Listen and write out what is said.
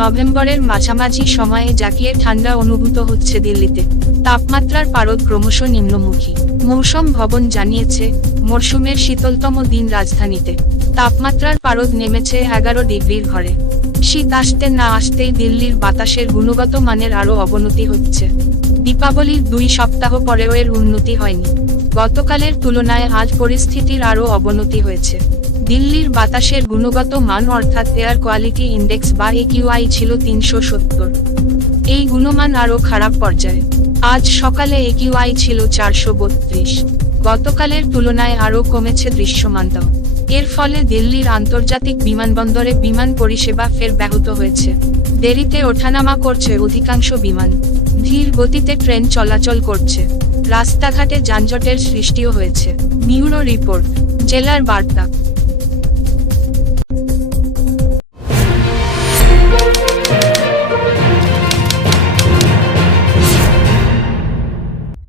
নভেম্বরের মাঝামাঝি সময়ে জাঁকিয়ে ঠান্ডা অনুভূত হচ্ছে দিল্লিতে। তাপমাত্রার পারদ ক্রমশ নিম্নমুখী। মৌসুম ভবন জানিয়েছে, মরশুমের শীতলতম দিন রাজধানীতে। তাপমাত্রার পারদ নেমেছে 11 ডিগ্রির ঘরে। শীত আসতে না আসতেই দিল্লির বাতাসের গুণগত মানের আরও অবনতি হচ্ছে। দীপাবলির 2 সপ্তাহ পরেও এর উন্নতি হয়নি। গতকালের তুলনায় আজ পরিস্থিতির আরও অবনতি হয়েছে। দিল্লির বাতাসের গুণগত মান অর্থাৎ এয়ার কোয়ালিটি ইন্ডেক্স বা AQI ছিল 370। এই গুণমান আরও খারাপ পর্যায়ে। আজ সকালে AQI ছিল 432। গতকালের তুলনায় আরও কমেছে দৃশ্যমানতাও। এর ফলে দিল্লির আন্তর্জাতিক বিমানবন্দরে বিমান পরিষেবা ফের ব্যাহত হয়েছে। দেরিতে ওঠানামা করছে অধিকাংশ বিমান। ধীর গতিতে ট্রেন চলাচল করছে। রাস্তাঘাটে যানজটের সৃষ্টিও হয়েছে। ব্যুরো রিপোর্ট, জেলার বার্তা।